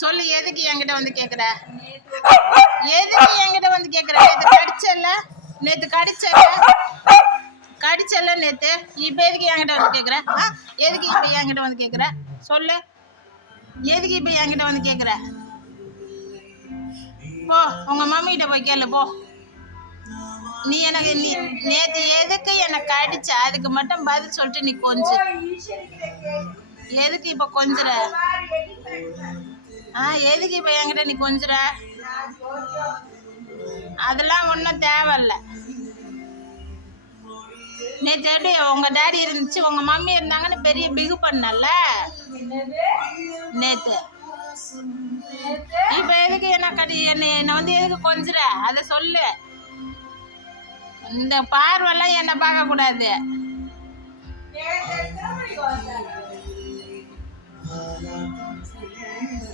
சொல்லு எதுக்கு என்கிட்ட வந்து கேக்குற? எதுக்கு என்கிட்ட வந்து கேக்குற? நேத்து கடிச்சல நேத்து கடிச்சல்ல கடிச்சல நேத்து. இப்ப எதுக்கு என்கிட்ட வந்து கேக்குற? ஆ? எதுக்கு இப்ப என்கிட்ட வந்து கேக்குற? சொல்லு. எதுக்கு இப்ப என்கிட்ட வந்து கேக்குற? போ உங்க மம்மி கிட்ட போய் கேளு போ. நீ எனக்கு நீ நேத்து எதுக்கு என்னை கடிச்ச? அதுக்கு மட்டும் பதில் சொல்லிட்டு நீ கொஞ்சம் எதுக்கு இப்ப கொஞ்சம் ஆ எதுக்கு இப்போ என்கிட்ட நீ கொஞ்சுற? அதெல்லாம் ஒன்றும் தேவையில்ல. நேற்று எப்படி உங்க டேடி இருந்துச்சு உங்க மம்மி இருந்தாங்கன்னு பெரிய பிகு பண்ணல? நேத்து. இப்ப எதுக்கு என்ன கடி என்ன என்ன வந்து எதுக்கு கொஞ்சிற? அதை சொல்லு. இந்த பார்வைலாம் என்ன பார்க்க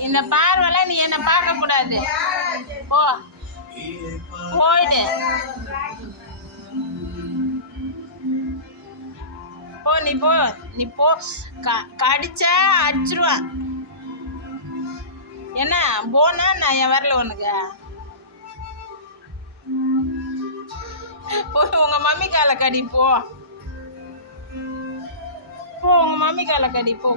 இந்த பார்வைலாம் நீ என்ன பார்க்க கூடாது போ. போயிடு. போ நீ போ. நீ போ. க- அடிச்சிருவான் என்ன போனா நான் என் வரல உனக்கு? போய் உங்க மம்மி காலை கடி போ. போ உங்க மம்மி காலை கடி போ.